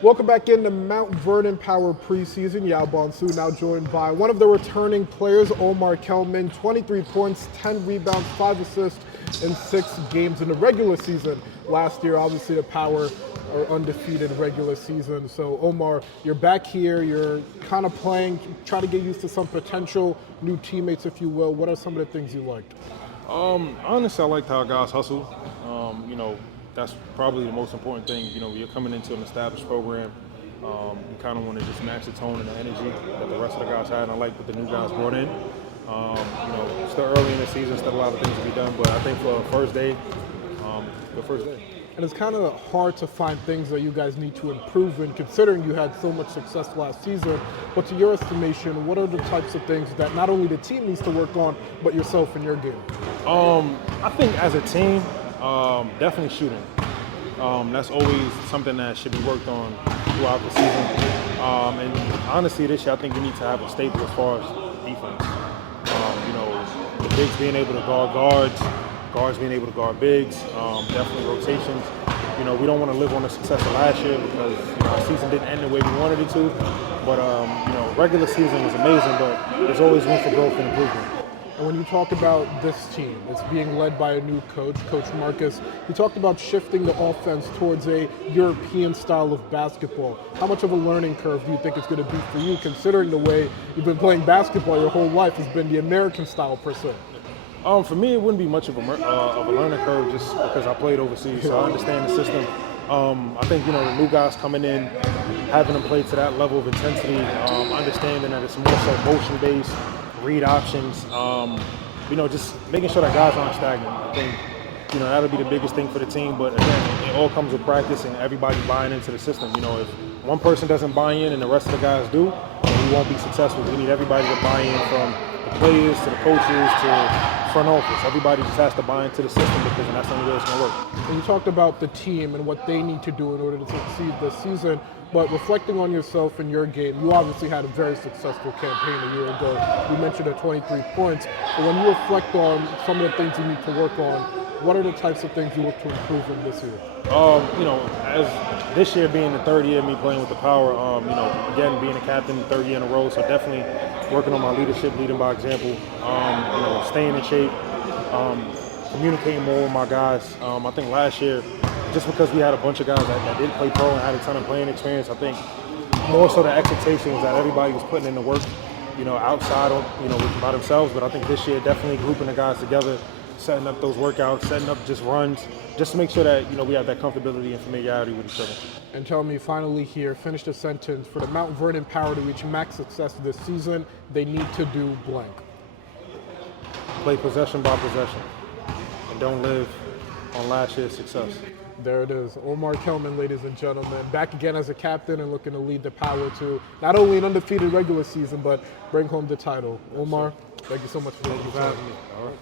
Welcome back into Mount Vernon Power preseason. Yaw Bonsu now joined by one of the returning players, Omar Kellman. 23 points, 10 rebounds, 5 assists in 6 games in the regular season. Last year, obviously, the Power are undefeated regular season. So, Omar, you're back here. You're kind of playing, trying to get used to some potential new teammates, if you will. What are some of the things you liked? Honestly, I liked how guys hustle. That's probably the most important thing. You're coming into an established program. You kind of want to just match the tone and the energy that the rest of the guys had. And I like what the new guys brought in. Still early in the season, still a lot of things to be done. But I think for a first day, the first day. And it's kind of hard to find things that you guys need to improve in, considering you had so much success last season. But to your estimation, what are the types of things that not only the team needs to work on, but yourself in your game? I think as a team, definitely shooting. That's always something that should be worked on throughout the season. And honestly, this year I think we need to have a staple as far as defense. The bigs being able to guard guards being able to guard bigs, definitely rotations. We don't want to live on the success of last year because our season didn't end the way we wanted it to. But regular season was amazing, but there's always room for growth and improvement. And when you talk about this team, it's being led by a new coach, Coach Marcus. You talked about shifting the offense towards a European style of basketball. How much of a learning curve do you think it's going to be for you, considering the way you've been playing basketball your whole life has been the American style per se? For me, it wouldn't be much of a learning curve just because I played overseas, so I understand the system. I think the new guys coming in, having them play to that level of intensity, understanding that it's more so motion-based, read options, just making sure that guys aren't stagnant. I think that'll be the biggest thing for the team. But again, it all comes with practice and everybody buying into the system. If one person doesn't buy in and the rest of the guys do, then we won't be successful. We need everybody to buy in, from the players to the coaches to front office. Everybody just has to buy into the system because that's the only way it's going to work. And you talked about the team and what they need to do in order to succeed this season, but reflecting on yourself and your game, you obviously had a very successful campaign a year ago. You mentioned the 23 points, but when you reflect on some of the things you need to work on, what are the types of things you look to improve in this year? As this year being the third year of me playing with the Power, again, being a captain the third year in a row, so definitely working on my leadership, leading by example, staying in shape, communicating more with my guys. I think last year, just because we had a bunch of guys that didn't play pro and had a ton of playing experience, I think more so the expectation was that everybody was putting in the work, outside of, by themselves. But I think this year, definitely grouping the guys together, setting up those workouts, setting up just runs, just to make sure that, we have that comfortability and familiarity with each other. And tell me, finally here, finish the sentence. For the Mount Vernon Power to reach max success this season, they need to do blank. Play possession by possession and don't live on last year's success. There it is. Omar Kellman, ladies and gentlemen, back again as a captain and looking to lead the Power to not only an undefeated regular season, but bring home the title. Omar, thank you so much for having me. All right.